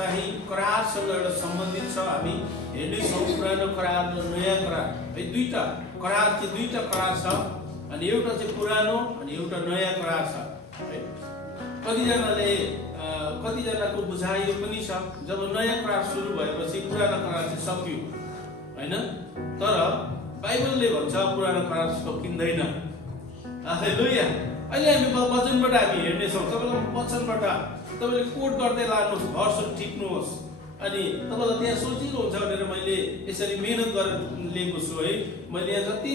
चाहिँ करारसँग एउटा सम्बन्धित छ। हामी हेर्दैछौँ पुरानो करार र नयाँ करार है, दुईटा करार चाहिँ दुईटा करार छ। अनि एउटा चाहिँ पुरानो अनि एउटा नयाँ करार छ है। कतिजनाको बुझाइ यो पनि छ, जब नयाँ करार सुरु भएपछि पुरानो करार चाहिँ सकियो हैन, तर बाइबलले भन्छ पुरानो करार सकिँदैन। हालेलुया। अहिले हामी वचनबाट हामी हेर्नेछौँ। तपाईँलाई वचनबाट तपाईँले कोट गर्दै लानुहोस्, भर्सहरू टिप्नुहोस्। अनि तपाईँलाई त्यहाँ सजिलो हुन्छ भनेर मैले यसरी मेहनत गरेर लिएको छु है। मैले यहाँ जति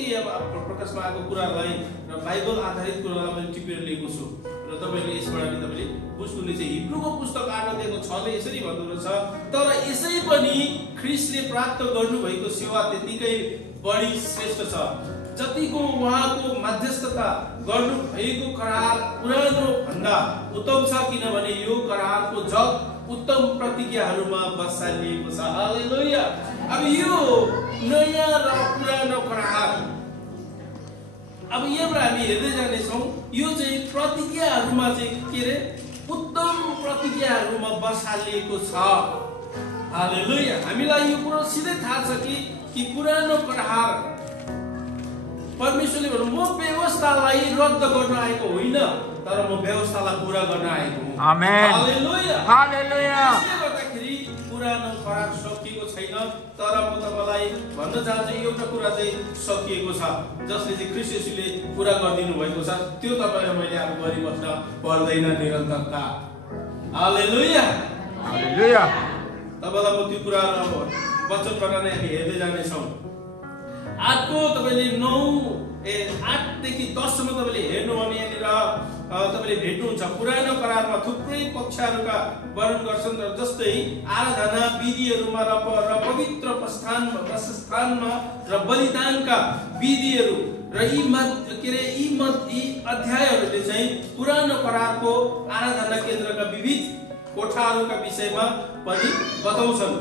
प्रकाशमा आएको कुरालाई र बाइबल आधारित कुरालाई मैले टिपेर लिएको छु र तपाईँले यसबाट नि तपाईँले बुझ्नुहुनेछ। हिब्रूको पुस्तक 8:6ले यसरी भन्दो रहेछ, तर यसै पनि ख्रीष्टले प्राप्त गर्नुभएको सेवा त्यतिकै बढी श्रेष्ठ छ, जतिको उहाँको मध्यस्थता गर्नु भएको करार पुरानो भन्दा उत्तम छ, किनभने यो करारको जग उत्तम प्रतिज्ञाहरूमा बसालिएको छ। हालेलुया। अब यो नयाँ र पुरानो करार, अब यहाँबाट हामी हेर्दै जानेछौँ। यो चाहिँ प्रतिज्ञाहरूमा चाहिँ के रे उत्तम प्रतिज्ञाहरूमा बसालिएको छ। हालेलुया। हामीलाई यो कुरो सिधै थाहा छ कि पुरानो करार परमेश्वरले भन्नु म व्यवस्थालाई रद्द गर्न आएको होइन, तर म व्यवस्थालाई पूरा गर्न आएको हुँ। आमेन। हालेलुया। हालेलुया। त्यसले गर्दाखेरि पुरानो करार सकिएको छैन, तर म तपाईलाई भन्न चाहन्छु एउटा कुरा चाहिँ सकिएको छ, जसले चाहिँ ख्रीष्ट येशूले पूरा गरिदिनु भएको छ। त्यो तपाईलाई मैले अब गरिबस्न पर्दैन निरन्तरता। हालेलुया। हालेलुया। तपाईलाई म त्यो कुराहरू अब वचनबाट नै हामी हेर्दै जानेछौँ। 8 देखि 10 सम्म तपाईले हेर्नु भने यहाँनिर तपाईले भेट्नुहुन्छ पुरानो करारमा थुप्रै पक्षहरूका वर्णन गर्छन्, जस्तै आराधना विधिहरूमा र पवित्र वासस्थानमा र बलिदानका विधिहरू र यी अध्यायहरूले चाहिँ पुरानो करारको आराधना केन्द्रका विविध कोठाहरूका विषयमा पनि बताउँछन्।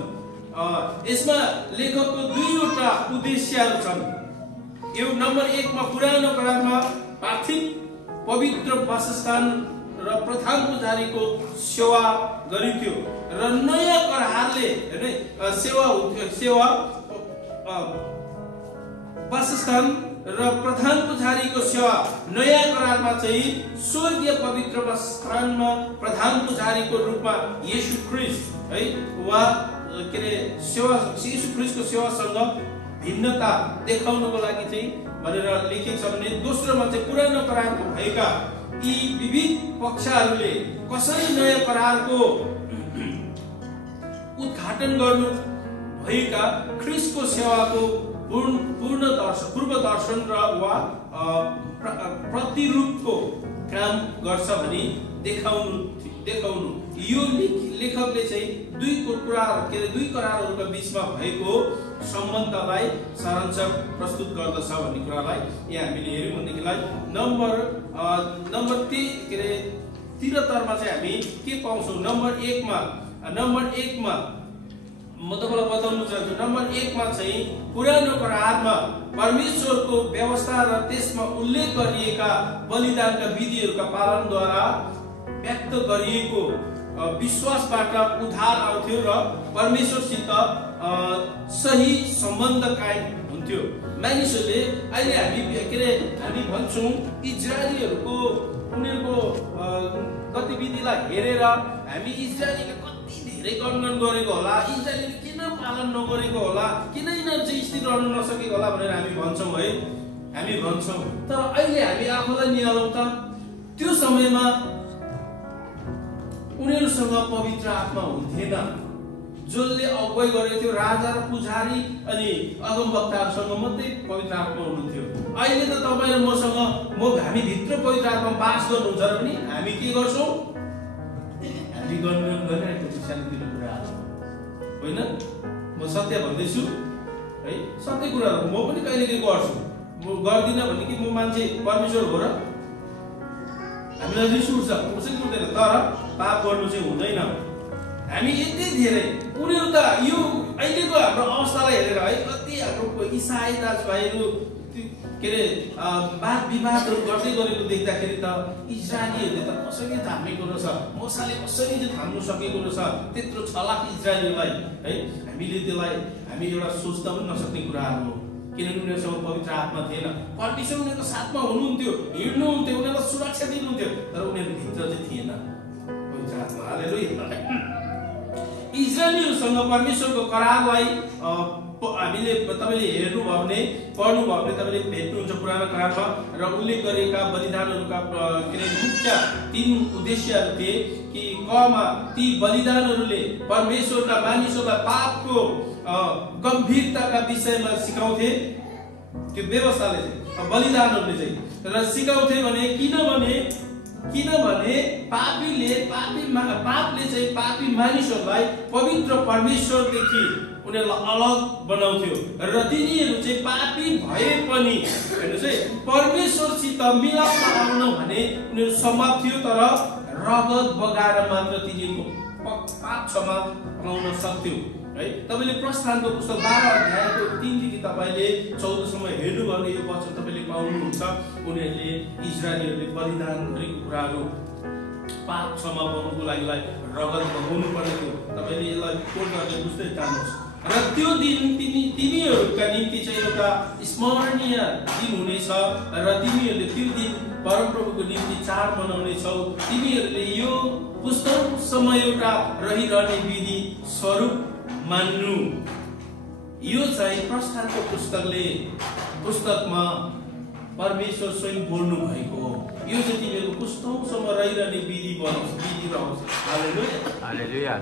यसमा लेखकको दुईवटा उद्देश्यहरू छन्। यो नम्बर 1 मा पुरानो करारमा पार्थिव पवित्र वासस्थान र प्रधान पुजारीको सेवा गरिन्थ्यो र नयाँ करारले सेवा वासस्थान र प्रधान पुजारीको सेवा नयाँ करारमा चाहिँ स्वर्गीय पवित्र वासस्थानमा प्रधान पुजारीको रूपमा येशू ख्रीष्ट है उहाँ के रे येशू ख्रीष्टको सेवासँग भिन्नता देखाउनको लागि चाहिँ भनेर लेखिएको छ भने दोस्रोमा चाहिँ पुरानो करारमा भएका यी विविध पक्षहरूले कसरी नयाँ करारको उद्घाटन गर्नु भएका ख्रीष्टको सेवाको पूर्व दर्शन र वा प्रतिरूपको काम गर्छ भनी देखाउनु यो लेखकले चाहिँ दुई करारहरूका बीचमा भएको सम्बन्धलाई सारांश प्रस्तुत गर्दछ भन्ने कुरालाई यहाँ हामीले हेर्यौं भनेदेखिलाई नम्बर 73 मा चाहिँ हामी के पाउँछौं। नम्बर 1 मा म तपाईलाई बताउन चाहन्छु। नम्बर 1 मा चाहिँ पुरानो करारमा परमेश्वरको व्यवस्था र त्यसमा उल्लेख गरिएका बलिदानका विधिहरूका पालनद्वारा व्यक्त गरिएको विश्वासबाट उद्धार आउँथ्यो र परमेश्वरसित सही सम्बन्ध कायम हुन्थ्यो। मानिसहरूले अहिले हामी भन्छौं इजरायलीहरूको उनीहरूको गतिविधिलाई हेरेर हामी इजरायलीले कति धेरै गणगण गरेको होला, इजरायलीले किन पालन नगरेको होला, किन यिनीहरू चाहिँ स्थिर रहन नसकेको होला भनेर हामी भन्छौं है। हामी भन्छौं, तर अहिले हामी आफूलाई निहालौं त त्यो समयमा उनीहरूसँग पवित्र आत्मा हुन्थेन। जसले अगुवाई गरेको थियो राजा र पुजारी अनि अगमवक्ताहरूसँग मात्रै पवित्र आत्मा हुनुहुन्थ्यो। अहिले त तपाईँ र मसँग हामी भित्र पवित्र आत्मा वास गर्नुहुन्छ र पनि हामी के गर्छौं? हामी गणगण गरिरहेको छु सानोतिनो कुराहरू होइन। म सत्य भन्दैछु है, सत्य कुराहरू म पनि कहिले के गर्छु, म गर्दिन भने कि म मान्छे परमेश्वर हो र हामीलाई रिस उठ्छ, उसै उठ्दैन, तर पाप गर्नु चाहिँ हुँदैन। हामी यति धेरै उनीहरू त यो अहिलेको हाम्रो अवस्थालाई हेरेर है कति हाम्रो इसाई दाजुभाइहरू के अरे वाद विवादहरू गर्दै गरेको देख्दाखेरि त इजरायलीहरूले त कसरी थामेको रहेछ, मोसाले कसरी चाहिँ थाम्नु सकेको रहेछ, त्यत्रो छलाक इजरायलीलाई है। हामी एउटा सोच्न पनि नसक्ने कुराहरू हो, किनभने उनीहरूसँग पवित्र आत्मा थिएन। परमेश्वर उनीहरूको साथमा हुनुहुन्थ्यो, हिँड्नुहुन्थ्यो, उनीहरूलाई सुरक्षा दिनुहुन्थ्यो, तर उनीहरूभित्र चाहिँ थिएन पवित्र आत्मा। हालेलुया। इजरायलीहरूसँग परमेश्वरको करारलाई हामीले तपाईले हेर्नुभयो भने पढ्नुभयो भने तपाईले भेट्नुहुन्छ पुरानो करारमा, र उल्लेख गरेका बलिदानहरूका मुख्य 3 उद्देश्यहरू थिए कि कमा ती बलिदानहरूले परमेश्वरका मानिसहरूलाई पापको गम्भीरताका विषयमा सिकाउँथे। त्यो व्यवस्थाले चाहिँ बलिदानहरूले चाहिँ र सिकाउँथे भने किनभने पापले चाहिँ पापी मानिसहरूलाई पवित्र परमेश्वरदेखि उनीहरूलाई अलग बनाउँथ्यो, र तिनीहरू चाहिँ पापी भए पनि हेर्नुहोस् है परमेश्वरसित मिलापमा आउन भने उनीहरू सम्भव थियो, तर रगत बगाएर मात्र तिनीहरूको पाप क्षमा पाउन सक्थ्यो है। तपाईले प्रस्थानको पुस्तक 12 अध्यायको 3 देखि तपाईले 14 सम्म हेर्नुभयो भने यो वचन तपाईले पाउनुहुन्छ। उनीहरूले इजरायलीहरूले बलिदान गरेको कुराहरू पाप क्षमा पाउनको लागि रगत बगाउनु पर्ने थियो। तपाईले यसलाई कोट गरेर बुझ्दै जानुहोस्। र त्यो दिन तिमीहरूका निम्ति चाहिँ एउटा स्मरणीय दिन हुनेछ, र तिमीहरूले त्यो दिन परमप्रभुको निम्ति चाड मनाउनेछौ। तिमीहरूले यो पुस्तकसम्म एउटा रहिरहने विधि स्वरूप मान्नु। यो चाहिँ प्रस्थानको पुस्तकमा परमेश्वर स्वयं बोल्नु भएको हो। यो चाहिँ तिमीहरूको पुस्तकसम्म रहिरहने विधि रहोस्। हालेलुया हालेलुया।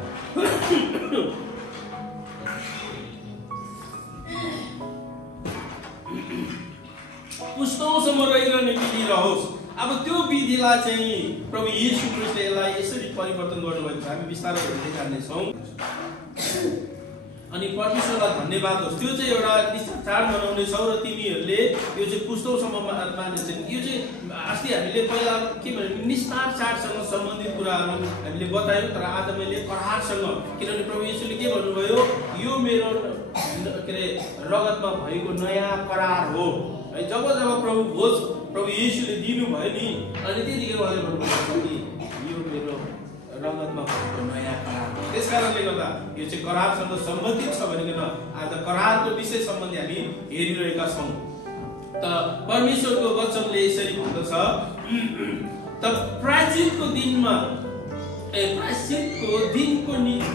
पुस्तकसम्म रहिरहने विधि रहोस्। अब त्यो विधिलाई चाहिँ प्रभु येशू ख्रीष्टले यसलाई यसरी परिवर्तन गर्नुभएको छ। हामी बिस्तारै हेर्दै जानेछौँ। अनि परमेश्वरलाई धन्यवाद होस्। त्यो चाहिँ एउटा चाड मनाउनेछौ, र तिमीहरूले यो चाहिँ पुस्तकसम्म मान्नेछन्। यो चाहिँ अस्ति हामीले पहिला के भने निस्तार चाडसँग सम्बन्धित कुराहरू हामीले बतायौँ, तर आज मैले करारसँग, किनभने प्रभु येशूले के भन्नुभयो, यो मेरो के अरे रगतमा भएको नयाँ करार हो है। जब प्रभु येशूले दिनुभयो नि, अनि त्यतिखेर उहाँले भन्नुभयो कि यो मेरो रगतमा भएको नयाँ करार हो। त्यसकारणले गर्दा यो चाहिँ करारसँग सम्बन्धित छ भनिकन आज करारको विषय सम्बन्धी हामी हेरिरहेका छौँ। त परमेश्वरको वचनले यसरी भन्दछ, त प्रायश्चितको दिनको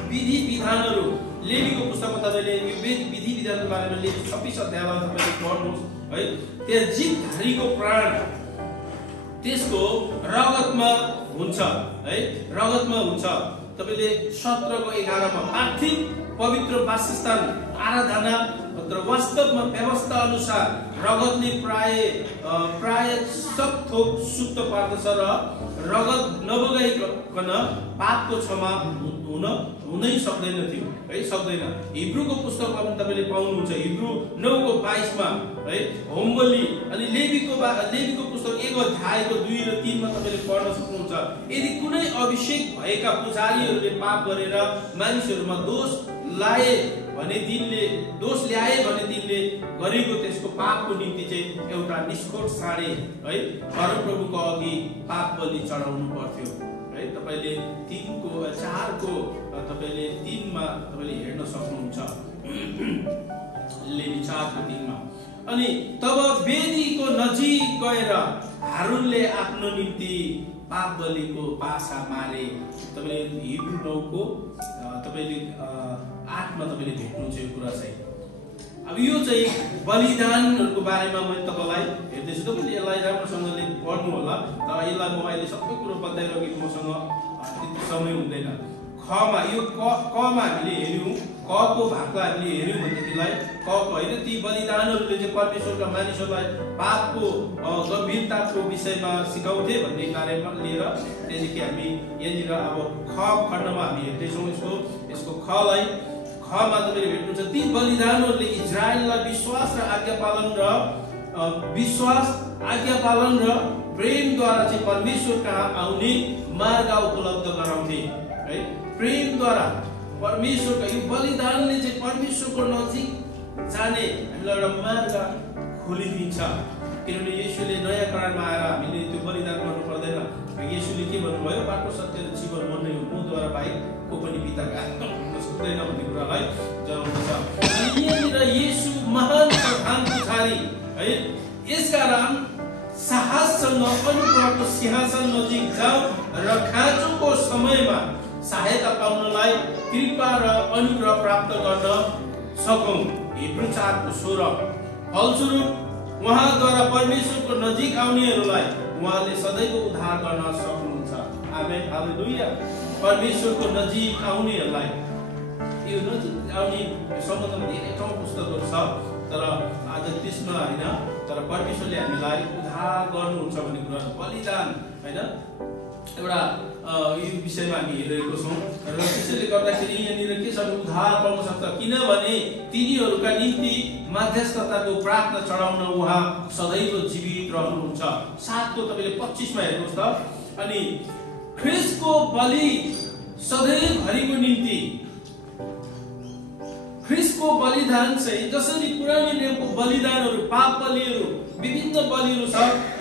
विधि विधानहरू लेवीको पुस्तकमा तपाईले यो विधि विधानको बारेमा लेवी 26 अध्यायमा तपाईले पढ्नुहोस् है। त्यहाँ जीवधारीको प्राण त्यसको रगतमा हुन्छ है, रगतमा हुन्छ। तपाईले 17 को 11 मा पार्थिव पवित्र वासस्थान आराधना र वास्तवमा व्यवस्था अनुसार रगतले प्राय सब थोक शुद्ध पार्दछ, र रगत नबगाइकन पापको क्षमा हुनै सक्दैन थियो है, सक्दैन। हिब्रूको पुस्तकमा पनि तपाईले पाउनुहुन्छ, हिब्रू 9 को 22 मा है होमबलि। अनि लेवीको पुस्तक 1 अध्यायको 2 र 3 मा तपाईले पढ्न सक्नुहुन्छ। यदि कुनै अभिषेक भएका पुजारीहरूले पाप गरेर मानिसहरूमा दोष ल्याए भने तिनले गरेको त्यसको पापको निम्ति चाहिँ एउटा निष्कोट साँडे है परमप्रभुको अघि पाप बलि चढाउनु पर्थ्यो है। तपाईले 3 को 4 को तपाईले 3 मा तपाईले हेर्न सक्नुहुन्छ, लेवी 4 को 3 मा। अनि तब वेदीको नजिक गएर हारूनले आफ्नो निम्ति पाप बलिको पासा मारे। तपाईले हिब्रू 9 को तपाईले 8 मा तपाईले भेट्नुहुन्छ यो कुरा चाहिँ। अब यो चाहिँ बलिदानहरूको बारेमा मैले तपाईलाई हेर्दैछु। तपाईले यसलाई राम्रोसँगले पढ्नु होला, तर यसलाई म अहिले सबै कुरो बताइरहेको मसँग त्यति समय हुँदैन। खमा यो कमा हामीले हेर्यौं, कको भागलाई हामीले हेर्यौं भनेदेखिलाई कको हैन, ती बलिदानहरूले चाहिँ परमेश्वरका मानिसहरूलाई पापको गम्भीरताको विषयमा सिकाउँथे भन्ने कार्यमा लिएर त्यसैले हामी यहाँनिर अब ख खण्डमा हामी हेर्दैछौँ। यसको खलाई खमा तपाईले भेट्नुहुन्छ, ती बलिदानहरूले इजरायललाई विश्वास आज्ञा पालन र प्रेमद्वारा चाहिँ परमेश्वर कहाँ आउने मार्ग उपलब्ध गराउँथे है। प्रेमद्वारा परमेश्वरका यो बलिदानले चाहिँ परमेश्वरको नजिक जाने हामीलाई एउटा मार्ग खोलिदिन्छ। किनभने येशूले नयाँ करारमा आएर हामीले त्यो बलिदान गर्नु पर्दैन। येशूले के भन्नुभयो, बाटो सत्य र जीवन म नै हुँ, मद्वारा बाहेक को पनि पिताका हुन सक्दैन भन्ने कुरालाई जनाउँदछ। यहाँनिर येशू महान प्रधान पुजारी है, यसकारण साहससँग अनुग्रहको सिंहासन नजिक जाऊ र खाँचोको समयमा सहायता पाउनलाई कृपा र अनुग्रह प्राप्त गर्न सकौं। हिब्रू 4:16। फलस्वरूप उहाँद्वारा परमेश्वरको नजिक आउनेहरूलाई उहाँले सदैव उद्धार गर्न सक्नुहुन्छ। आमेन, हालेलुया। परमेश्वरको नजिक आउनेहरूलाई, यो नजिक आउने सम्बन्धमा धेरै ठाउँ पुस्तकहरू छ, तर आज त्यसमा होइन, तर परमेश्वरले हामीलाई उद्धार गर्नुहुन्छ भन्ने कुरा बलिदान होइन एउटा यो विषयमा हामी हेरेको छौँ। र त्यसैले गर्दाखेरि यहाँनिर के छ, उद्धार पाउन सक्छ, किनभने तिनीहरूका निम्ति मध्यस्थताको प्रार्थना चढाउन उहाँ सदैव जीवित रहनुहुन्छ। 7को तपाईँले 25 मा हेर्नुहोस् त। अनि ख्रीष्टको बलि सधैँभरिको निम्ति, ख्रीष्टको बलिदान चाहिँ जसरी पुरानो नियमको बलिदानहरू, पाप बलिहरू, विभिन्न बलिहरू छ,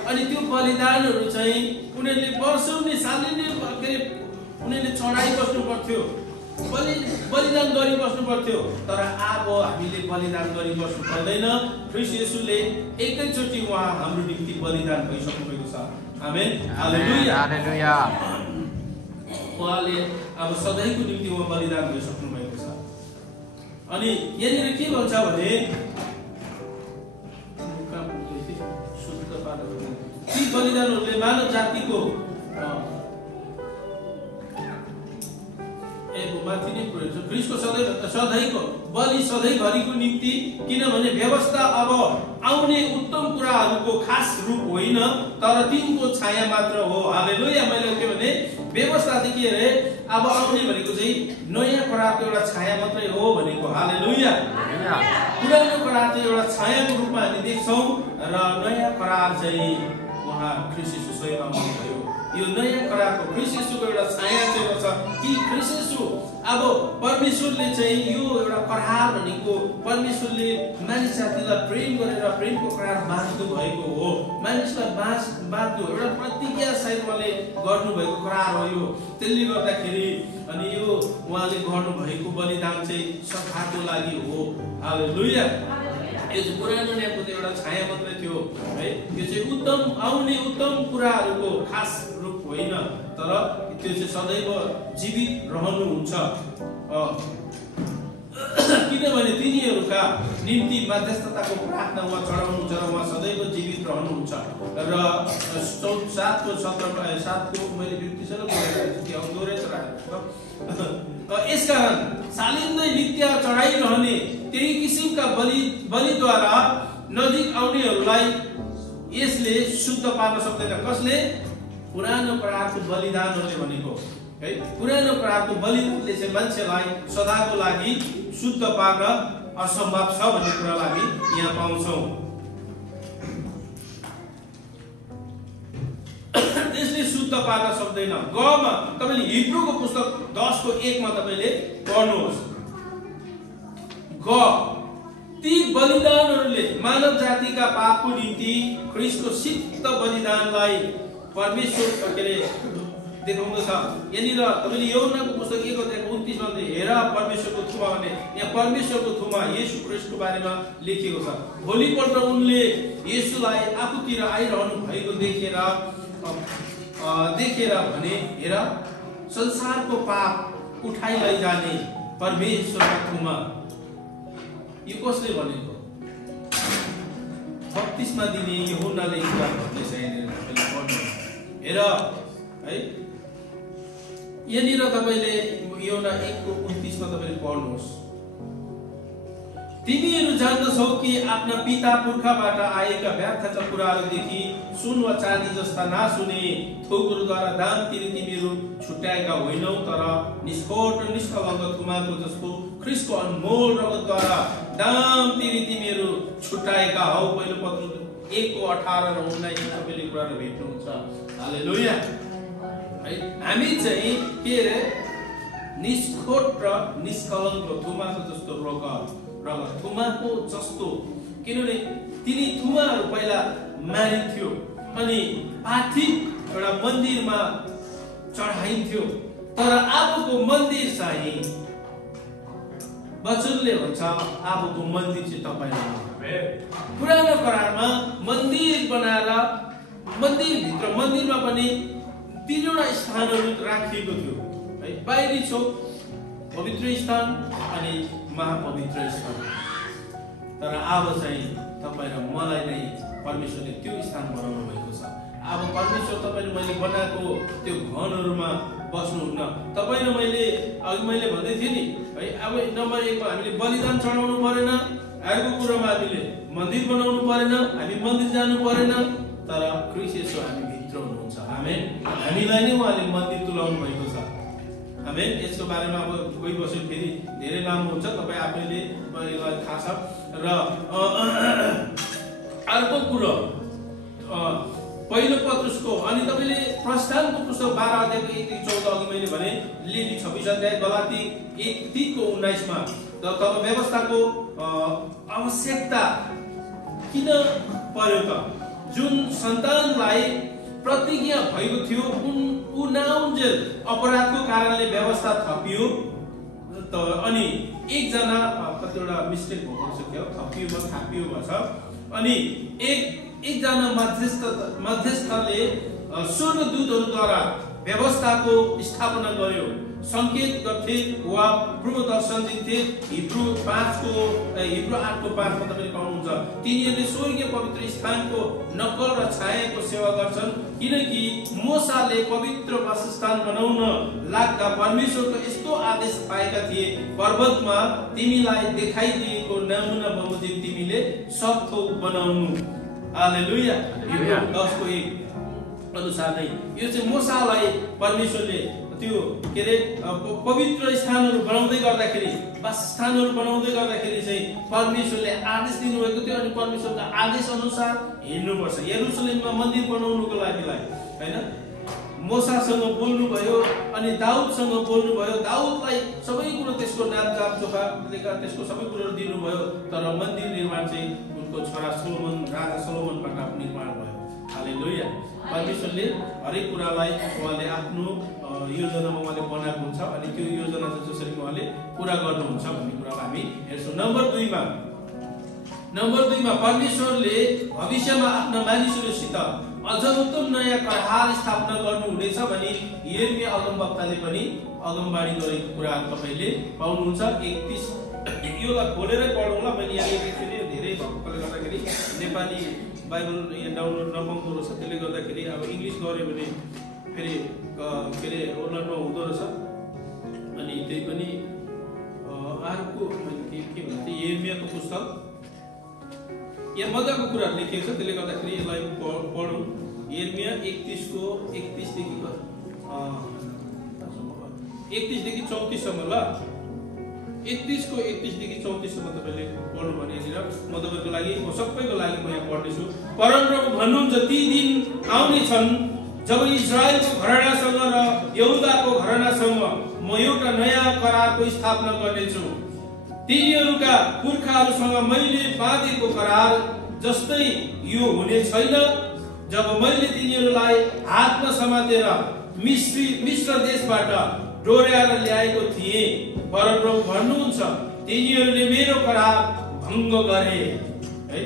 अनि त्यो बलिदानहरू चाहिँ उनीहरूले वर्षौनी सालिने उनीहरूले चढाइ बस्नु पर्थ्यो, बलिदान गरिबस्नु पर्थ्यो। तर अब हामीले बलिदान गरिबस्नु पर्दैन। ख्रीष्ट येशूले एकैचोटि उहाँ हाम्रो निम्ति बलिदान भइसक्नु भएको छ। आमेन, हालेलुया, हालेलुया। उहाँले अब सधैँको निम्ति उहाँ बलिदान भइसक्नु भएको छ। अनि यहाँनिर के भन्छ भने ती बलिदानहरूले मानव जातिको माथि नै ख्रीष्टको सधैँको बलि सधैँभरिको निम्ति, किनभने व्यवस्था अब आउने उत्तम कुराहरूको खास रूप होइन, तर तिनको छाया मात्र हो। हालेलुया। मैले के भने व्यवस्था चाहिँ के अरे, अब आउने भनेको चाहिँ नयाँ करारको एउटा छाया मात्रै हो भनेको। हालेलुया। पुरानो करार चाहिँ एउटा छायाको रूपमा हामी देख्छौँ र नयाँ करार चाहिँ उहाँ ख्रीष्ट येशू स्वयं आउनुभयो। यो नयाँ करारको ख्रीष्ट येशूको एउटा छाया चाहिँ छ कि ख्रीष्ट येशू अब परमेश्वरले चाहिँ यो एउटा करार भनेको परमेश्वरले मानिस जातिलाई प्रेम गरेर प्रेमको करार बाँच्नु भएको हो। मानिसलाई बाँच्नु एउटा प्रतिज्ञा सायद उहाँले गर्नुभएको करार हो यो। त्यसले गर्दाखेरि अनि यो उहाँले गर्नुभएको बलिदान चाहिँ सभाको लागि हो। हालेलुया। यो चाहिँ पुरानो नियमको एउटा छाया मात्रै थियो है। यो चाहिँ उत्तम आउने उत्तम कुराहरूको खास रूप होइन, तर त्यो चाहिँ सदैव जीवित रहनुहुन्छ। किनभने तिनीहरूका निम्ति मध्यस्थताको प्रार्थना उहाँ चढाउनुहुन्छ र उहाँ सदैव जीवित रहनुहुन्छ। र 7को मैले यसकारण सालिँदै नित्य चढाइरहने त्यही किसिमका बलिद्वारा नजिक आउनेहरूलाई यसले शुद्ध पार्न सक्दैन। कसले? पुरानो करारको बलिदानहरूले भनेको है। पुरानो करारको बलिदानले चाहिँ मान्छेलाई सदाको लागि शुद्ध पार्न असम्भव छ भन्ने कुरालाई हामी यहाँ पाउँछौँ। त्यसले शुद्ध पार्न सक्दैन। गमा तपाईले हिब्रूको पुस्तक 10:1 मा तपाईले पढ्नुहोस्। ती बलिदानहरूले मानव जातिका पापको निम्ति ख्रीष्टको सिद्ध बलिदानलाई परमेश्वर देखाउँदछ। यहाँनिर तपाईले यूहन्नाको पुस्तक 1:29 मा हेर परमेश्वरको थुमा भने यहाँ परमेश्वरको थुमा येशू ख्रीष्टको बारेमा लेखिएको छ। भोलिपल्ट उनले येशूलाई आफूतिर आइरहनु भएको देखेर भने हेर संसारको पाप उठाइ लैजाने परमेश्वरको थुमा। यो कसले भनेको? बप्तिस्मा दिने यूहन्नाले कुरा भन्दैछ। हेर है, यहाँनिर तपाईले यूहन्ना 1:29 मा तपाईले पढ्नुहोस्। तिमीहरू जान्दछौ कि आफ्ना पिता पुर्खाबाट आएका व्यर्थका कुराहरूदेखि सुन वा चाँदी जस्ता नाश हुने थोकहरूद्वारा दान तिरी तिमीहरू छुट्याएका होइनौ, तर निष्कोट र निष्कलङ्क थुमाको जस्तो ख्रीष्टको अनमोल रगतद्वारा दाम तिरी तिमीहरू छुट्याएका हौ। पहिलो पत्र 1:18 र 19 तपाईले कुराहरू भेट्नुहुन्छ। हालेलुया। है, हामी चाहिँ के रे निष्कोट र निष्कलङ्क थुमाको जस्तो रगत थुमाको जस्तो, किनभने तिनी थुमाहरू पहिला मारिन्थ्यो अनि पार्थिव एउटा मन्दिरमा चढाइन्थ्यो। तर अबको मन्दिर चाहिँ वचनले भन्छ अबको मन्दिर चाहिँ तपाईहरु हो। पुरानो करारमा मन्दिर बनाएर मन्दिरमा पनि तीनवटा स्थानहरू राखिएको थियो है, बाहिरी छेउ पवित्र स्थान अनि महापवित्र स्थान। तर अब चाहिँ तपाईँ र मलाई नै परमेश्वरले त्यो स्थान बनाउनु भएको छ। अब परमेश्वर तपाईले मैले बनाएको त्यो घरहरूमा बस्नुहुन्न। तपाईँ र मैले भन्दै थिएँ नि है, अब नम्बर 1 मा हामीले बलिदान चढाउनु परेन, अर्को कुरामा हामीले मन्दिर बनाउनु परेन, हामी मन्दिर जानु परेन, तर ख्रीष्ट येशू हामी भित्र हुनुहुन्छ। आमेन। हामीलाई नै उहाँले मन्दिर तुल्याउनु भएको छ। आमेन। यसको बारेमा अब कोही बस्यो फेरि धेरै लामो हुन्छ, तपाईँ आफैले थाहा छ। र अर्को कुरो पहिलो पत्रुसको अनि तपाईले प्रस्थानको पुस्तक 12 अध्यायको 1-14 अघि मैले भने, लेवी 26 अध्याय, गलाती 1:19 मा तब व्यवस्थाको आवश्यकता किन पर्यो त? जुन सन्तानलाई प्रतिज्ञा भएको थियो उनाउन्जेल अपराधको कारणले व्यवस्था थपियो त, अनि एकजना कतिवटा मिस्टेक भएको छ, के थपियो भन्छ, अनि एकजना मध्यस्थले स्वर्गदूतहरूद्वारा व्यवस्थाको स्थापना गर्यो, संकेत गर्थे वा पूर्व दर्शन दिन्थे। हिब्रू 8:5 मा तपाईले पाउनुहुन्छ। तिनीहरूले स्वर्गीय पवित्र स्थानको नक्कल र छायाको सेवा गर्छन्, किनकि मोसाले पवित्र वासस्थान बनाउन लाग्दा परमेश्वरको यस्तो आदेश पाएका थिए, पर्वतमा तिमीलाई देखाइदिएको नमुना बमोजिम तिमीले सत्तो बनाउनु। हालेलुया। हिब्रू 10:1 अनुसार नै यो चाहिँ मोसालाई परमेश्वरले त्यो के रे पवित्र स्थानहरू बनाउँदै गर्दाखेरि, वासस्थानहरू बनाउँदै गर्दाखेरि चाहिँ परमेश्वरले आदेश दिनुभएको थियो, अनि परमेश्वरको आदेश अनुसार हिँड्नुपर्छ। यरुशलेममा मन्दिर बनाउनुको लागि हैन, मोसासँग बोल्नुभयो अनि दाउदसँग बोल्नुभयो। दाउदलाई सबै कुरो त्यसको नामजाप जोखा त्यसको सबै कुरोहरू दिनुभयो, तर मन्दिर निर्माण चाहिँ उनको छोरा राजा सोलोमनबाट निर्माण भयो। हालेलुया। परमेश्वरले हरेक कुरालाई उहाँले आफ्नो योजनामा उहाँले बनाएको हुन्छ, अनि त्यो योजना चाहिँ जसरी उहाँले पुरा गर्नुहुन्छ भन्ने कुरालाई हामी हेर्छौँ। नम्बर 2 मा परमेश्वरले भविष्यमा आफ्ना मानिसहरूसित अझ उत्तम नयाँ करार स्थापना गर्नुहुनेछ भनी यिर्मिया अगमवक्ताले पनि अगमबाणी गरेको कुराहरू तपाईले पाउनुहुन्छ। 31 योलाई खोलेरै पढौँला। मैले यहाँ लेखेको छु, धेरै भएकोले गर्दाखेरि नेपाली बाइबल यहाँ डाउनलोड नपाउँदो रहेछ, त्यसले गर्दाखेरि अब इङ्ग्लिस गऱ्यो भने फेरि के अरे ओर्लनमा हुँदो रहेछ। अनि त्यही पनि अर्को के भन्छ, यिर्मियाको पुस्तक यहाँ मजाको कुराहरू लेखिएको छ, त्यसले गर्दाखेरि यसलाई पढौँ। यिर्मिया 31 देखि 34 सम्म ल, 31 देखि 34 सम्म तपाईले पढ्नु भने म तपाईको लागि, म सबैको लागि म यहाँ पढ्नेछु। परमप्रभु भन्नुहुन्छ, ती दिन आउने छन् जब इजरायलको घरानासँग र यहुदाको घरानासँग म एउटा नयाँ करारको स्थापना गर्नेछु। तिनीहरूका पुर्खाहरूसँग मैले बाँधेको करार जस्तै यो हुने छैन, जब मैले तिनीहरूलाई हातमा समातेर मिश्र देशबाट डोर्याएर ल्याएको थिएँ। परमप्रभु भन्नुहुन्छ, तिनीहरूले मेरो करार भङ्ग गरे। है,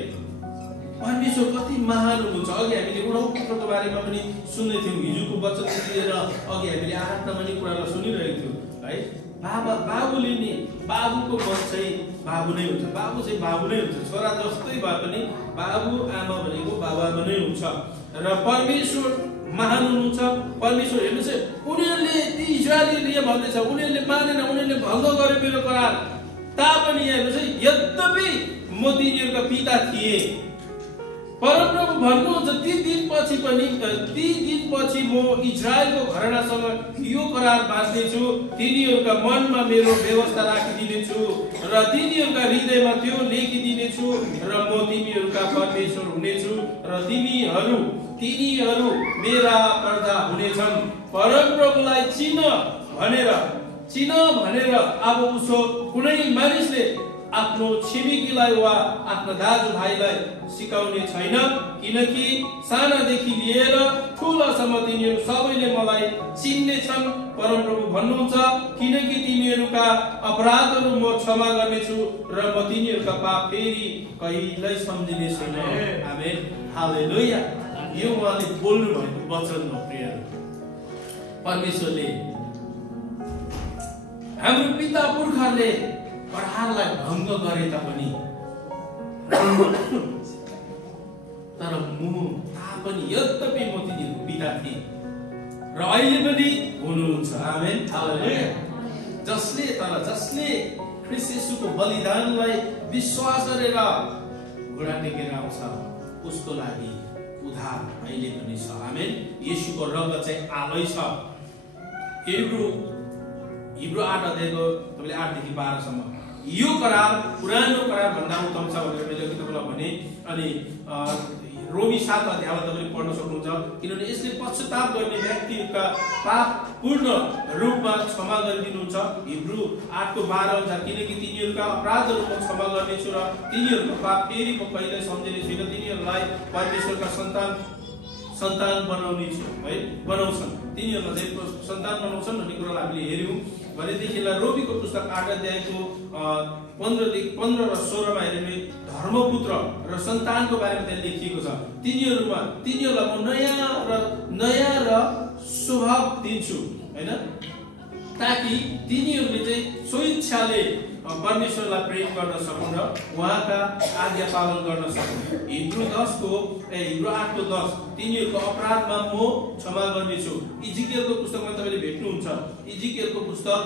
परमेश्वर कति महान हुनुहुन्छ। अघि हामीले उडाउ पुत्रको बारेमा पनि सुन्दै थियौँ, हिजोको वचन लिएर अघि हामीले आराधनामा नि कुरालाई सुनिरहेको थियौँ है। बाबुले नि बाबुको मन चाहिँ बाबु नै हुन्छ, बाबु चाहिँ बाबु नै हुन्छ। छोरा जस्तै भए पनि बाबु आमा भनेको बाबुआमा नै हुन्छ। र परमेश्वर महान हुनुहुन्छ। परमेश्वर हेर्नुहोस्, उनीहरूले ती इजरायलीले भन्दैछ, उनीहरूले मानेन, उनीहरूले भङ्ग गरे मेरो करार। तापनि हेर्नुहोस्, यद्यपि म तिनीहरूका पिता थिए। परमप्रभु भन्नुहुन्छ, ती दिनपछि म इजरायलको घरानासँग यो करार बाँध्नेछु, तिनीहरूका मनमा मेरो व्यवस्था राखिदिनेछु र तिनीहरूका हृदयमा त्यो लेखिदिनेछु, र म तिनीहरूका परमेश्वर हुनेछु र तिनीहरू मेरा प्रजा हुनेछन्। परमप्रभुलाई चिन भनेर अब उसो कुनै मानिसले आफ्नो छिमेकीलाई वा आफ्नो दाजुभाइलाई सिकाउने छैन, किनकि सानादेखि लिएर ठुलासम्म तिनीहरू सबैले मलाई चिन्नेछन्। परमप्रभु भन्नुहुन्छ, किनकि तिनीहरूका अपराधहरू म क्षमा गर्नेछु र म तिनीहरूका पाप फेरि कहिल्यै सम्झिने छैन। आमेन, हालेलुया। यो उहाँले बोल्नु भएको वचन हो। प्रियहरू, परमेश्वरले हाम्रो पिता पुर्खाले करारलाई भङ्ग गरे तापनि तर तापनि यद्यपि म तिनीहरूको पिता थिएँ र अहिले पनि हुनुहुन्छ। आमेन, हालेलुया। जसले ख्रीष्ट येशूको बलिदानलाई विश्वास गरेर घुँडा टेकेर आउँछ, उसको लागि उद्धार अहिले पनि छ। आमेन। येशूको रगत चाहिँ आलै छ। हिब्रू 8 अध्यायको तपाईँले 8 देखि 12 सम्म यो करार पुरानो करार भन्दा उत्तम छ भनेर मैले अघि तपाईँलाई भने। अनि रोमी 7 अध्यायलाई तपाईँले पढ्न सक्नुहुन्छ, किनभने यसले पश्चाताप गर्ने व्यक्तिहरूका पाप पूर्ण रूपमा क्षमा गरिदिनुहुन्छ। हिब्रू 8:12 अनुसार, किनकि तिनीहरूका अपराधहरू म क्षमा गर्नेछु र तिनीहरूको पाप फेरि म कहिल्यै सम्झिने छैन। तिनीहरूलाई परमेश्वरका सन्तान बनाउँछन्, तिनीहरूलाई चाहिँ सन्तान बनाउँछन् भन्ने कुरालाई हामीले हेऱ्यौँ भनेदेखिलाई रोमीको पुस्तक 8 अध्यायको 15 र 16 मा हेर्ने धर्मपुत्र र सन्तानको बारेमा त्यहाँ लेखिएको छ। तिनीहरूलाई म नयाँ र स्वभाव दिन्छु, हैन, ताकि तिनीहरूले चाहिँ स्वेच्छाले परमेश्वरलाई प्रेम गर्न सकुन् र उहाँका आज्ञा पालन गर्न सकुन्। हिब्रू 8:10 तिनीहरूको अपराधमा म क्षमा गर्नेछु। इजिकियलको पुस्तकमा तपाईँले भेट्नुहुन्छ। इजिकियलको पुस्तक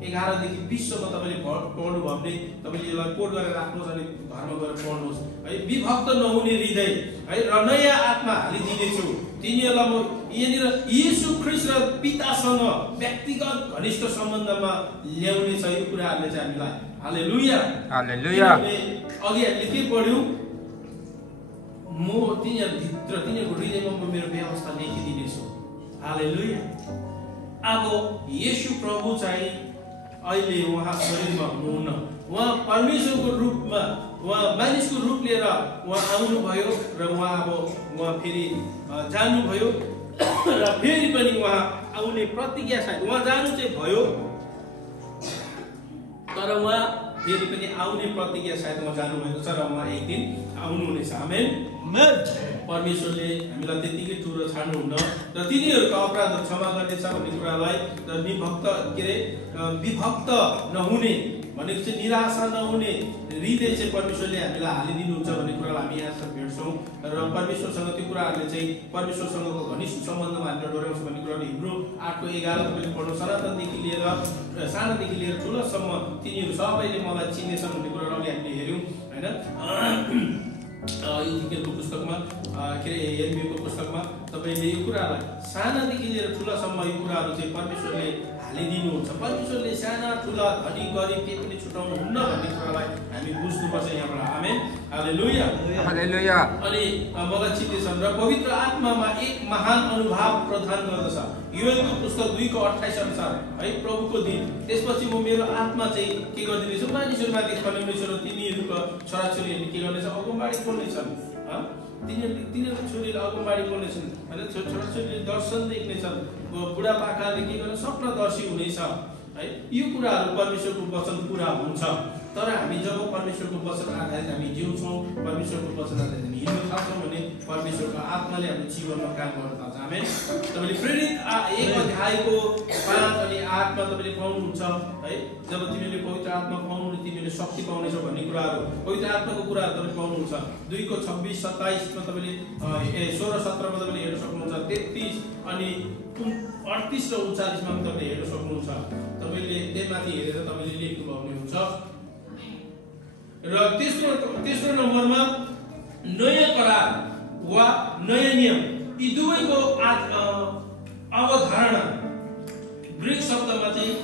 11 देखि 20 सम्म तपाईँले पढ्नु भयो भने तपाईँले यसलाई कोड गरेर राख्नुहोस् अनि घरमा गएर पढ्नुहोस् है। विभक्त नहुने हृदय है र नयाँ आत्मा हालिदिनेछु। तिनीहरूलाई म यहाँनिर येशू ख्रीष्ट र पितासँग व्यक्तिगत घनिष्ठ सम्बन्धमा ल्याउने छ। यो कुराहरूले चाहिँ हामीलाई हालेलुया हालेलुया। अघि हामीले के पढ्यौँ, म तिनीहरूभित्र तिनीहरूको हृदयमा म मेरो व्यवस्था लेखिदिनेछु। हालेलुया। अब येशू प्रभु चाहिँ अहिले उहाँ शरीरमा हुनुहुन्न, उहाँ परमेश्वरको रूपमा उहाँ मानिसको रूप लिएर उहाँ आउनुभयो र उहाँ फेरि जानुभयो र फेरि पनि उहाँ आउने प्रतिज्ञा सायद उहाँ जानु चाहिँ भयो, तर उहाँ फेरि पनि आउने प्रतिज्ञा सायद उहाँ जानुभएको छ र उहाँ एक दिन आउनुहुनेछ। आमेन। परमेश्वरले हामीलाई त्यतिकै ठुलो छाड्नुहुन्न र तिनीहरूको अपराधहरू क्षमा गर्नेछ भन्ने कुरालाई विभक्त नहुने भनेको चाहिँ निराशा नहुने हृदय चाहिँ परमेश्वरले हामीलाई हालिदिनुहुन्छ भन्ने कुरालाई हामी यहाँ भेट्छौँ र परमेश्वरसँग त्यो कुराहरूले चाहिँ परमेश्वरसँगको घनिष्ठ सम्बन्धमा हामीलाई डोर्याउँछ भन्ने कुराले हिब्रू 8:11 तपाईँले पढ्नु। सानादेखि लिएर ठुलोसम्म तिनीहरू सबैले मलाई चिन्नेछन् भन्ने कुरालाई हामीले हेऱ्यौँ, होइन। इजिकियलको पुस्तकमा यिर्मियाको पुस्तकमा तपाईँले यो कुरालाई सानादेखि लिएर ठुलासम्म यो कुराहरू चाहिँ परमेश्वरले हालिदिनुहुन्छ। परमेश्वरले साना ठुला धनी गरिब केही पनि छुटाउनुहुन्न भन्ने कुरालाई हामी बुझ्नुपर्छ यहाँबाट। आमेन, हालेलुया हालेलुया। अनि मलाई चिन्नेछन् र पवित्र आत्मामा एक महान अनुभव प्रदान गर्दछ। योएलको पुस्तक 2:28 अनुसार है, प्रभुको दिन त्यसपछि म मेरो आत्मा चाहिँ के गरिदिनेछु, मानिसहरूमाथि खन्याउनेछु र तिनीहरूको छोराछोरीहरूले के गर्नेछ, अगमबाडी बोल्नेछन्। तिनीहरूको छोरीले अगमबाडी बोल्नेछन्, होइन, छोराछोरीले दर्शन देख्नेछन्, बुढापाकाले के गर्ने स्वप्नदर्शी हुनेछ है। यो कुराहरू परमेश्वरको वचन पुरा हुन्छ। तर हामी जब परमेश्वरको वचन आधारित हामी जिउँछौँ, परमेश्वरको वचन आधारित हामी हिँड्न थाल्छौँ भने परमेश्वरको आत्माले हाम्रो जीवनमा काम गर्न थाल्छ। आमेन। तपाईँले प्रेरित 1 अध्यायको 5 अनि 8 मा तपाईँले पाउनुहुन्छ है, जब तिमीले पवित्र आत्मा पाउनु तिमीले शक्ति पाउनेछौ भन्ने कुराहरू, पवित्र आत्माको कुराहरू तपाईँले पाउनुहुन्छ। 2:26-27 मा तपाईँले 16-17 मा तपाईँले हेर्न सक्नुहुन्छ। 33 अनि 38 र 39 मा तपाईँले हेर्न सक्नुहुन्छ। तपाईँले त्यसमाथि हेरेर तपाईँले लेख्नु भन्ने हुन्छ। र तेस्रो नम्बरमा नयाँ करार वा नयाँ नियम, यी दुवैको अवधारणा ग्रीक शब्दमा चाहिँ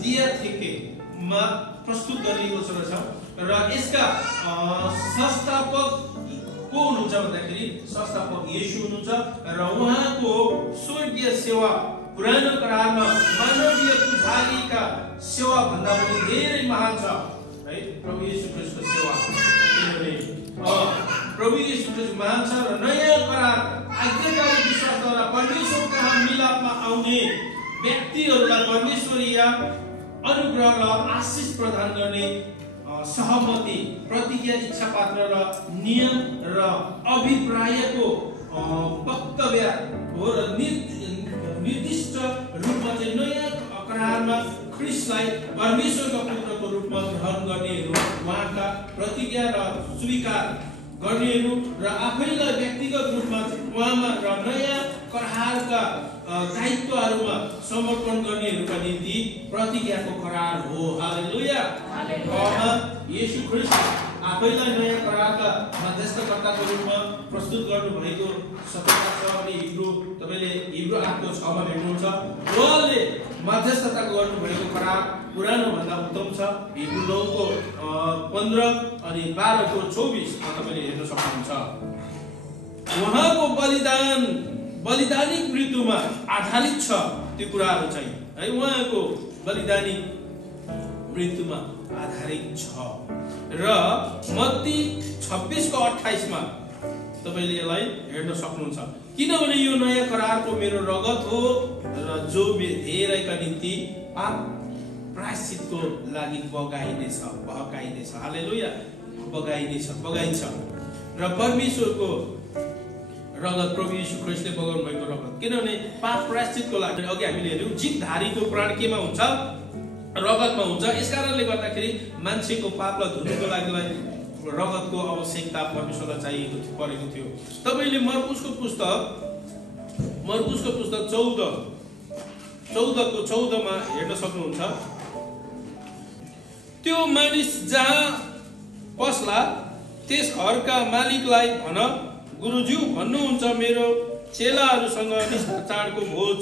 दियाथेकेमा प्रस्तुत गरिएको छ र यसका संस्थापक को हुनुहुन्छ भन्दाखेरि संस्थापक येशू हुनुहुन्छ र उहाँको स्वर्गीय सेवा पुरानो करारमा मानवीय पुजारीका सेवा भन्दा पनि धेरै महान छ है प्रभु येशू ख्रीष्टको सेवा। किनभने प्रभु येशू ख्रीष्ट महान छ र नयाँ करार आज्ञाकारी विश्वासद्वारा परमेश्वर कहाँ मिलापमा आउने व्यक्तिहरूलाई परमेश्वरीय अनुग्रह र आशिष प्रदान गर्ने सहमति, प्रतिज्ञा, इच्छा पात्र र नियम र अभिप्रायको वक्तव्य हो र निर्दिष्ट रूपमा चाहिँ नयाँ करारमा ख्रीष्टलाई परमेश्वरका पुत्रको रूपमा ग्रहण गर्नेहरू, उहाँका प्रतिज्ञा र स्वीकार गर्नेहरू र आफैलाई व्यक्तिगत रूपमा उहाँमा र नयाँ करारका दायित्वहरूमा समर्पण गर्नेहरूका निम्ति प्रतिज्ञाको करार हो। हालेलुया। येशू ख्रीष्ट आफैलाई नयाँ करारका मध्यस्थकर्ताको रूपमा प्रस्तुत गर्नुभएको सत्यता छ। अनि तपाईले हिब्रू 8:6 मा भेट्नुहुन्छ। उहाँले मध्यस्थता गर्नुभएको करार पुरानो भन्दा उत्तम छ। हिब्रू 9:15 अनि 12:24 तपाईले हेर्न सक्नुहुन्छ। उहाँको बलिदानिक मृत्युमा आधारित छ त्यो कुराहरू चाहिँ है, उहाँको बलिदानिक मृत्युमा आधारित छ। र मत्ती 26:28 मा तपाईले यसलाई हेर्न सक्नुहुन्छ। किनभने यो नयाँ करारको मेरो रगत हो र जो धेरैका निम्ति पाप प्रायश्चितको लागि बगाइनेछ। हालेलुया। बगाइन्छ र परमेश्वरको रगत प्रभु येशू ख्रीष्टले बगाउनु भएको रगत। किनभने पाप प्रायश्चितको लागि अघि हामीले हेर्यौं जीवधारीको प्राण केमा हुन्छ? रगतमा हुन्छ। यसकारणले गर्दाखेरि मान्छेको पापलाई धुनुको लागि रगतको आवश्यकता परमेश्वरलाई चाहिएको परेको थियो। तपाईले मर्कुसको पुस्तक 14:14 मा हेर्न सक्नुहुन्छ। त्यो मानिस जहाँ पस्ला त्यस घरका मालिकलाई भन, गुरुज्यू भन्नुहुन्छ मेरो चेलाहरूसँग निष्ठा चाडको भोज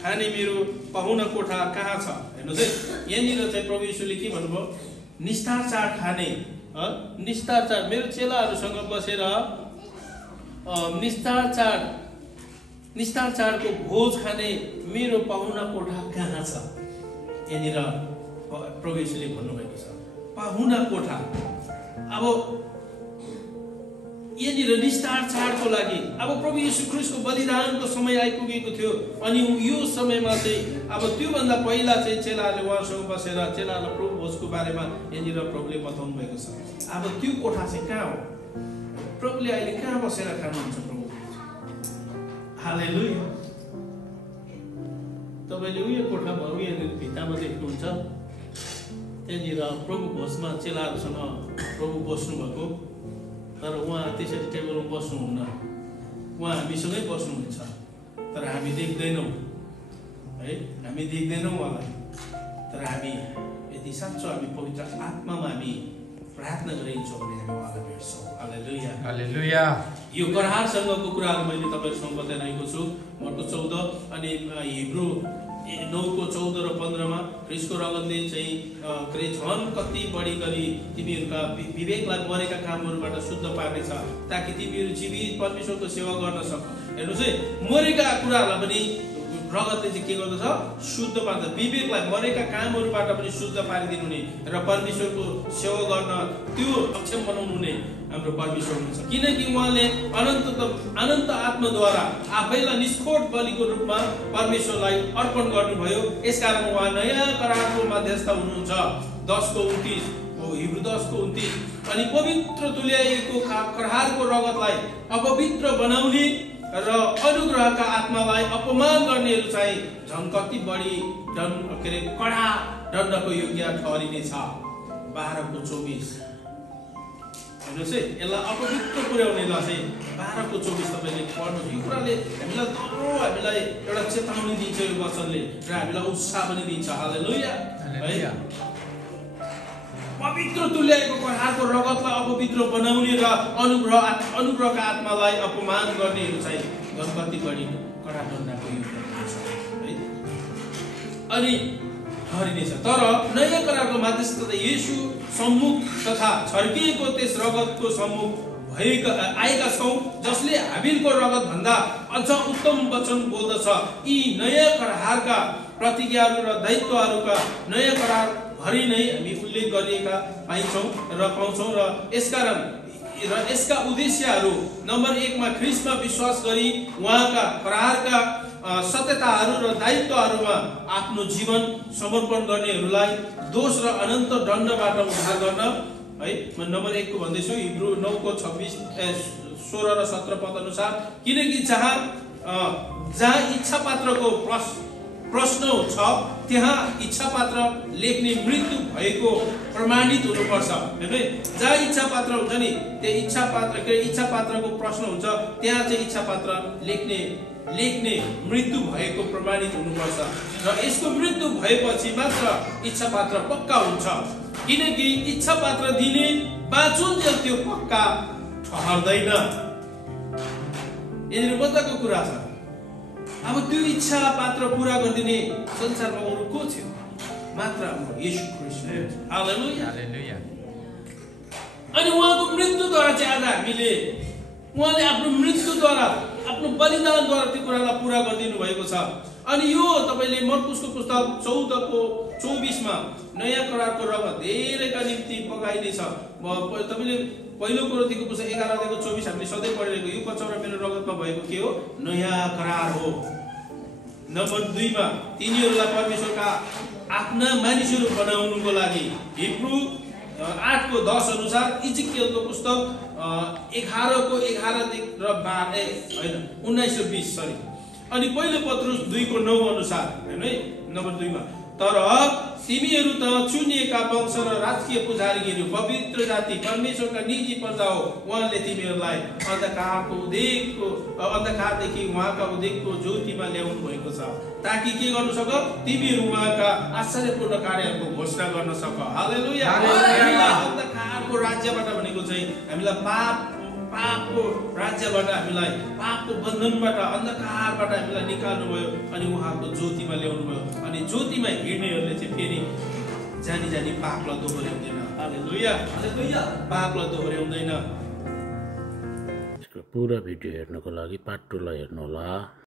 खाने मेरो पाहुना कोठा कहाँ छ? हेर्नुहोस् है, यहाँनिर चाहिँ प्रभु येशूले के भन्नुभयो? निष्ठा चाड खाने, निष्ठा चाड मेरो चेलाहरूसँग बसेर निष्ठा चाडको भोज खाने मेरो पाहुना कोठा कहाँ छ? यहाँनिर प्रभु येशूले भन्नुभएको छ पाहुना कोठा। अब यहाँनिर निष्ठार चाडको लागि अब प्रभु येशू ख्रीष्टको बलिदानको समय आइपुगेको थियो। अनि यो समयमा चाहिँ अब त्योभन्दा पहिला चाहिँ चेलाहरूले उहाँसँग बसेर चेलाहरूलाई प्रभु भोजको बारेमा यहाँनिर प्रभुले बताउनु भएको छ। अब त्यो कोठा चाहिँ कहाँ हो? प्रभुले अहिले कहाँ बसेर खानुहुन्छ प्रभु? हालेलुया। तपाईँले उयो कोठामा यहाँनिर भित्तामा देख्नुहुन्छ, त्यहाँनिर प्रभु भोजमा चेलाहरूसँग प्रभु बस्नु भएको। तर उहाँ त्यसरी टेबलमा बस्नुहुन्न, उहाँ हामीसँगै बस्नुहुन्छ। तर हामी देख्दैनौँ है, हामी देख्दैनौँ उहाँलाई। तर हामी यदि साँचो हामी पवित्र आत्मामा हामी प्रार्थना गरिन्छौँ भने हामी उहाँलाई भेट्छौँ। हालेलुया। हालेलुया। यो करारसँगको कुराहरू मैले तपाईहरुसँग बताइरहेको छु। मत्ती 14 अनि हिब्रू 9:14 र 15 मा ख्रीष्टको रगतले चाहिँ झन कति बढी गरी तिमीहरूका विवेकलाई मरेका कामहरूबाट शुद्ध पार्नेछ, ताकि तिमीहरू जीवित परमेश्वरको सेवा गर्न सक। हेर्नुहोस् है, मरेका कुराहरूलाई पनि रगतले चाहिँ के गर्दछ? शुद्ध पार्छ। विवेकलाई मरेका कामहरूबाट पनि शुद्ध पारिदिनु हुने र परमेश्वरको सेवा गर्न त्यो सक्षम बनाउनु हुने हाम्रो परमेश्वर हुनुहुन्छ। किनकि उहाँले अनन्त आत्माद्वारा आफैलाई निष्कोट बलिको रूपमा परमेश्वरलाई अर्पण गर्नुभयो। यसकारण उहाँ नयाँ करारको मध्यस्थ हुनुहुन्छ। 10:29 हिब्रू 10:29 अनि पवित्र तुल्याइएको करारको रगतलाई अपवित्र बनाउने र अनुग्रहका आत्मालाई अपमान गर्नेहरू चाहिँ झन् कति बढी कडा दण्डको योग्य ठहरिनेछ। 12:24 हेर्नुहोस् है, यसलाई अपवित्र पुर्याउनेलाई चाहिँ 12:24 तपाईँले पढ्नुहोस्। यो कुराले हामीलाई एउटा चेतावनी दिन्छ यो वचनले र हामीलाई उत्साह पनि दिन्छ। हालेलुया। पवित्र तुल्याएको करारको रगतलाई अपवित्र बनाउने र अनुग्रहका आत्मालाई अपमान गर्नेहरू चाहिँ कति बढी कडा दण्डको योग्य हुनेछ है, अनि ठहरिनेछ। तर नयाँ करारको मध्यस्थता येशू सम्मुख तथा छर्किएको त्यस रगतको सम्मुख आएका छौँ, जसले हाबिलको रगत भन्दा अझ उत्तम वचन बोल्दछ। यी नयाँ करारका प्रतिज्ञाहरू र दायित्वहरूका नयाँ करार भरि नै हामी उल्लेख गरिएका पाउँछौँ र यसकारण र यसका उद्देश्यहरू नम्बर 1 मा ख्रीष्टमा विश्वास गरी उहाँका करारका सत्यताहरू र दायित्वहरूमा आफ्नो जीवन समर्पण गर्नेहरूलाई दोष र अनन्त दण्डबाट उद्धार गर्न है। म नम्बर 1 को भन्दैछु, हिब्रू 9 को 16 र 17 पद अनुसार, किनकि जहाँ इच्छा पात्रको प्रश्न छ त्यहाँ इच्छा पात्र लेख्ने मृत्यु भएको प्रमाणित हुनुपर्छ। हैन, जहाँ इच्छा पात्र हुन्छ नि त्यो इच्छा पात्रको प्रश्न हुन्छ, त्यहाँ चाहिँ इच्छा पात्र लेख्ने मृत्यु भएको प्रमाणित हुनुपर्छ र यसको मृत्यु भएपछि मात्र इच्छा पात्र पक्का हुन्छ। किनकि इच्छा पात्र दिने बाँचुन्जेल त्यो पक्का ठहर्दैन। यिनीहरू मतको कुरा छ। अब त्यो इच्छा पात्र पूरा गरिदिने संसारमा अरू को थियो? मात्र हाम्रो येशू ख्रीष्ट। हालेलुया, हालेलुया। अनि उहाँको मृत्युद्वारा चाहिँ आज उहाँले आफ्नो मृत्युद्वारा आफ्नो बलिदानद्वारा त्यो कुरालाई पूरा गरिदिनु भएको छ। अनि यो तपाईले मर्कुसको पुस्तक 14 को 24 मा नयाँ करारको रगत धेरैका निम्ति पकाइनेछ। तपाईले पहिलो कोरिन्थीको पुस्तक 11 अध्यायको 24 हामीले सधैँ पढिरहेको, यो कचौरा मेरो रगतमा भएको के हो? नयाँ करार हो। नम्बर 2 मा तिनीहरूलाई परमेश्वरका आफ्ना मानिसहरू बनाउनुको लागि हिब्रू 8 को 10 अनुसार इजिकियलको पुस्तक 11 को 11 र 12 हैन 19 र 20 सरी। अनि पहिलो पत्रुस 2 को 9 अनुसार हैन नम्बर 2 मा, तर तिमीहरू त चुनिएका वंश र राजकीय पुजारीहरू, पवित्र जाति, परमेश्वरका निजी प्रजा हो। उहाँले तिमीहरूलाई अन्धकारदेखि उहाँका उदयको ज्योतिमा ल्याउनु भएको छ, ताकि के गर्नु सक? तिमीहरू उहाँका आश्चर्यपूर्ण कार्यहरूको घोषणा गर्न सक। हालेलुया। अन्धकारको राज्यबाट भनेको चाहिँ हामीलाई पापको राज्यबाट, हामीलाई पापको बन्धनबाट, अन्धकारबाट हामीलाई निकाल्नु भयो अनि उहाँको ज्योतिमा ल्याउनु भयो। अनि ज्योतिमा हिँड्नेहरूले चाहिँ फेरि जानी पापलाई दोहोर्याउँदैन। हालेलुया, हालेलुया। पापलाई दोहोर्याउँदैन। पुरा भिडियो हेर्नको लागि पार्ट 2 लाई हेर्नुहोला।